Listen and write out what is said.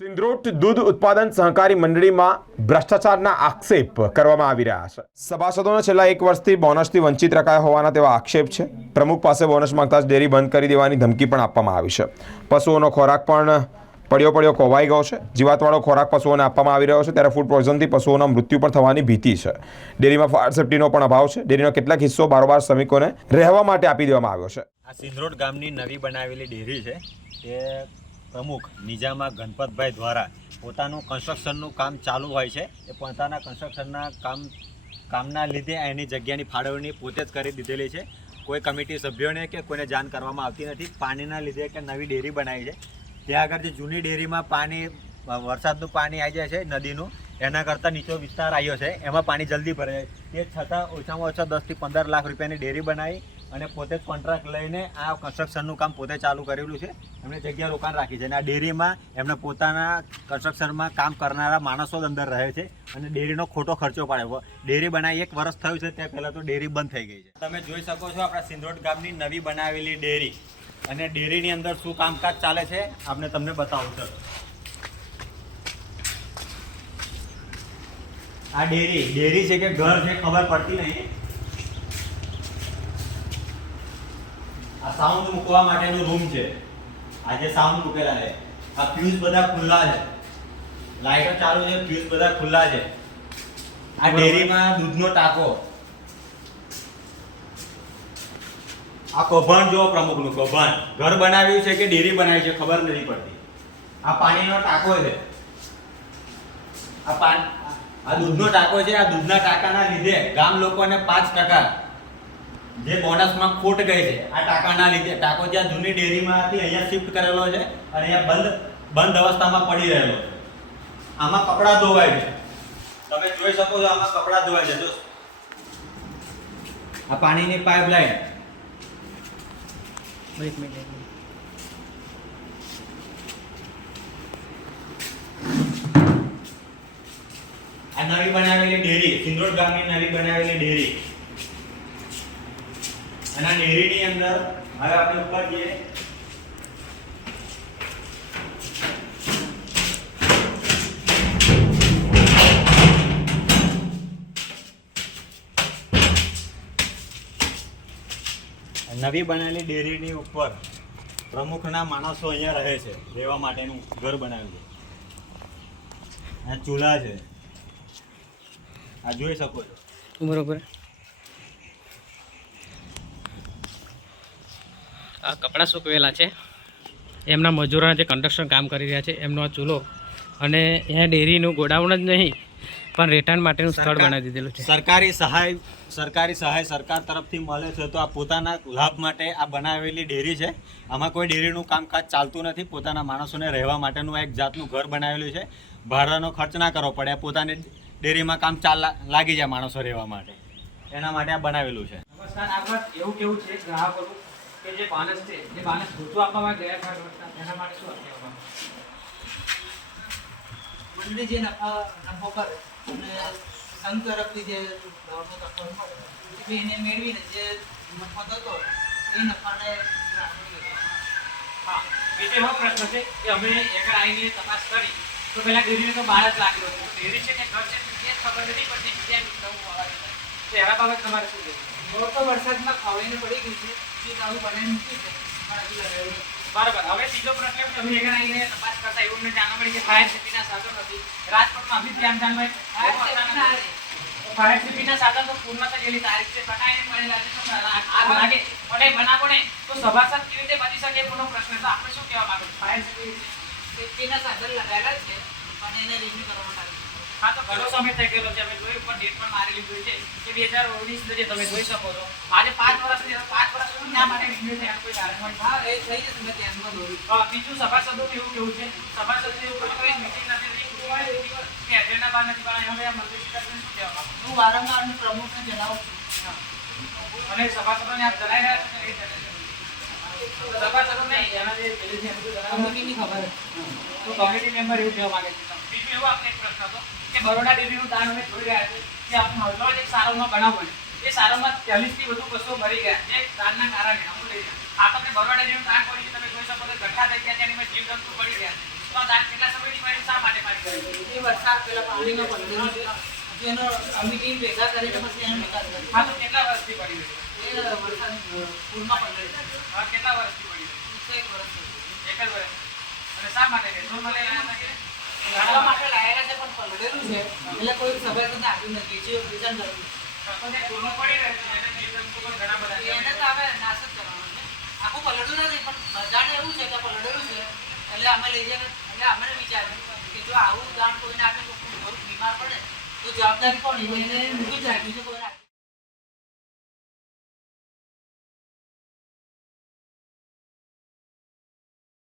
સિંદ્રોટ દૂધ ઉત્પાદન સહકારી મંડળીમાં ભ્રષ્ટાચારના આક્ષેપ કરવામાં આવી રહ્યા છે. સભાસદોને છેલ્લા એક વર્ષથી બોનસથી વંચિત રખાયા હોવાના તેવા આક્ષેપ છે. પ્રમુખ પાસે બોનસ માંગતા જ ડેરી બંધ કરી દેવાની ધમકી પણ આપવામાં આવી છે. પશુઓનો ખોરાક પણ પડ્યો પડ્યો ખોવાઈ ગયો છે. જીવાતવાળો ખોરાક પશુઓને આપવામાં આવી રહ્યો છે ત્યારે ફૂડ પોઈઝનથી પશુઓના મૃત્યુ પણ થવાની ભીતિ છે. ડેરીમાં ફાયર સેફ્ટીનો પણ અભાવ છે. ડેરીનો કેટલાક હિસ્સો બારોબાર શ્રમિકોને રહેવા માટે આપી દેવામાં આવ્યો છે. આ સિંદ્રોટ ગામની નવી બનાવેલી ડેરી છે. એ પ્રમુખ નિજામા ગણપતભાઈ દ્વારા પોતાનું કન્સ્ટ્રક્શનનું કામ ચાલુ હોય છે. એ પોતાના કન્સ્ટ્રક્શનના કામ, કામના લીધે એની જગ્યાની ફાળવણી પોતે જ કરી દીધેલી છે. કોઈ કમિટી સભ્યોને કે કોઈને જાણ કરવામાં આવતી નથી. પાણીના લીધે કે નવી ડેરી બનાવી છે. ત્યાં આગળ જે જૂની ડેરીમાં પાણી, વરસાદનું પાણી આવી જાય છે નદીનું, એના કરતાં નીચો વિસ્તાર આવ્યો છે. એમાં પાણી જલ્દી ભરાય. તે છતાં ઓછામાં ઓછા દસથી પંદર લાખ રૂપિયાની ડેરી બનાવી અને પોતે કોન્ટ્રાક્ટ લઈને આ કન્સ્ટ્રક્શનનું કામ પોતે ચાલુ કરેલું છે. એમણે જગ્યા રોકાણ રાખી છે. અને આ ડેરીમાં એમને પોતાના કન્સ્ટ્રક્શનમાં કામ કરનારા માણસો જ અંદર રહે છે અને ડેરીનો ખોટો ખર્ચો પાડે ડેરી બનાવી એક વર્ષ થયું છે ત્યાં પહેલાં તો ડેરી બંધ થઈ ગઈ છે. તમે જોઈ શકો છો આપણા સિંધોડ ગામની નવી બનાવેલી ડેરી. અને ડેરીની અંદર શું કામકાજ ચાલે છે આપણે તમને બતાવું. છું આ ડેરી ડેરી છે કે ઘર છે, ખબર પડતી નહીં. આ સાઉન્ડ મૂકવા માટેનું રૂમ છે. આ જે સાઉન્ડ મૂકેલા છે. આ ફ્યુઝ બધા ખુલ્લા છે. લાઇટો ચાલુ છે ફ્યુઝ બધા ખુલ્લા છે. આ ડેરીમાં દૂધનો ટાંકો. આ કૌભાંડ જો પ્રમુખનું કૌભાંડ. ઘર બનાવ્યું છે કે ડેરી બનાવી છે ખબર નથી પડતી. આ પાણીનો ટાંકો છે. આ પાન આ દૂધનો ટાંકો છે આ દૂધના ટાંકાના લીધે ગામ લોકોને પાંચ ટકા જે બોનસમાં ખોટ ગઈ છે આ ટાંકાના લીધે. ટાંકો જ્યાં જૂની ડેરીમાંથી અહીંયા શિફ્ટ કરેલો છે અને અહીંયા બંધ બંધ અવસ્થામાં પડી રહેલો છે. આમાં કપડાં ધોવાય છે. તમે જોઈ શકો છો આમાં કપડાં ધોવાય છે. જો આ પાણીની પાઇપલાઇન એક મિનિટ આ નવી બનાવેલી ડેરી સિંદોડ ગામની નવી બનાવેલી ડેરી. અને આ ડેરીની અંદર હવે આપણે ઉપર જઈએ. નવી બનેલી ડેરીની ઉપર પ્રમુખના માણસો અહીંયા રહે છે, રહેવા માટેનું ઘર બનાવ્યું છે. આ ચૂલા છે. આ જોઈ શકો છો. બરોબર આ કપડાં સૂકવેલા છે. એમના મજૂરોના જે કન્સ્ટ્રક્શન કામ કરી રહ્યા છે એમનો આ ચૂલો. અને અહીંયા ડેરીનું ગોડાઉન જ નહીં પણ રહેઠાણ માટેનું સ્થળ બનાવી દીધેલું છે. સરકારી સહાય સરકારી સહાય સરકાર તરફથી મળે છે તો આ પોતાના લાભ માટે આ બનાવેલી ડેરી છે. આમાં કોઈ ડેરીનું કામકાજ ચાલતું નથી પોતાના માણસોને રહેવા માટેનું એક જાતનું ઘર બનાવેલું છે. ભાડાનો ખર્ચ ના કરવો પડે આ પોતાની ડેરીમાં કામ ચાલ લાગી જાય માણસો રહેવા માટે. એના માટે આ બનાવેલું છે. નમસ્કાર આગળ એવું કેવું છે ગ્રાહકોનું કે જે બાનસ છે જે બાનસ ઋતુ આપવામાં ગયા હતા એના માટે શું કહેવામાં મંડળી જે નફા નફો કરે અને સંઘ તરફથી જે મળે એને મેળવીને જે નફો થતો એ નફાને હા એટલે એવો પ્રશ્ન છે કે અમે આગળ આવીને તપાસ કરી તો પેલા ડેરીને તો બહાર જ લાગ્યો હતો. તો છે કે ઘર છે એ ખબર નથી પડતી બીજા નવું તો એના બાબત તમારે શું કહેવું? તો વરસાદમાં ખવાઈને પડી ગયું છે. બરાબર. હવે ત્રીજો પ્રશ્ન તમે આગળ આવીને તપાસ કરતા એવું જાણવા મળ્યું કે ફાયર સેફ્ટીના સાધન નથી. રાજકોટમાં અભી ધ્યાન જાણવા આ ના ફાયર સેફ્ટીના સાધન તો પૂર્ણ થયેલી તારીખ છે પટાઈને છે. તો આગ લાગે અને બનાવો તો સભાસદ કેવી રીતે બની શકે એ પૂરો પ્રશ્ન તો આપણે શું કહેવા માંગો? ફાયર સેફ્ટી સેફ્ટીના સાધન લગાવેલા છે પણ એને રિન્યુ કરવા માટે હા તો ઘણો સમય થઈ ગયેલો છે. અમે જોયું પણ ડેટ પણ મારેલી જોઈ છે. કે બે હજાર ઓગણીસ જે તમે જોઈ શકો છો. આજે પાંચ વર્ષની પાંચ વર્ષ સુધી માટે રિન્યુ થયા કોઈ કારણ હોય. હા એ થઈ જશે મેં ધ્યાનમાં દોર્યું અ, બીજું સભાસદોનું એવું કેવું છે. સભાસદ એવું કોઈ કોઈ મીટિંગ નથી. કે એજન્ડા બહાર નથી બનાવી હવે આ મંત્રી શું કહેવા હું વારંવાર પ્રમુખને જણાવું છું. અને સભાસદોને આપ જણાવી રહ્યા છો કે એ જણાઈ રહ્યા છો? સભાસદો નહીં એના જે પેલી ખબર તો કમિટી મેમ્બર એવું કહેવા માંગે છે. બીજું એવો આપણે એક પ્રશ્ન હતો કે બરોડા ડેરીનું દાન અમે જોઈ રહ્યા છે કે આપણો હળવદ એક સારોમાં બનાવ બન્યો એ સારોમાં ચાલીસથી વધુ પશુઓ મરી ગયા જે દાનના કારણે અમુક લઈ ગયા આ તમે બરોડા ડેરીનું દાન કર્યું છે તમે જોઈ શકો છો ગઠ્ઠા થઈ ગયા છે જીવજંતુ મળી ગયા છે. તો આ દાન કેટલા સમયની પડ્યું શા માટે કર્યું એ વરસાદ પેલા પાણીનો પલળેલું જેનો પછી એનો અમે ટીમ ભેગા કરીને પછી એનો નિકાલ કર્યો હા તો કેટલા વર્ષથી પડી છે? એ વરસાદ પૂરમાં છે. કેટલા વર્ષથી પડી છે? એક વર્ષ. એક જ વર્ષ. અને શા માટે છે? શું મળે એના માટે લાયેલા છે પણ પલળેલું છે. એટલે કોઈ સભા તો આપ્યું નથી જે વિધાન કર્યું પણ જે પડી રહ્યું છે એને જીવજંતુ પણ ઘણા બધા એને તો હવે નાશ જ કરવાનો છે. આખું પલળ્યું નથી પણ બધાને એવું છે કે પલડેલું છે. એટલે અમે લઈ જઈને એટલે અમે વિચાર્યું કે જો આવું દાન કોઈને આપે તો બીમાર પડે તો જવાબદારી કોણ એને મૂકી જ રાખ્યું છે કોઈને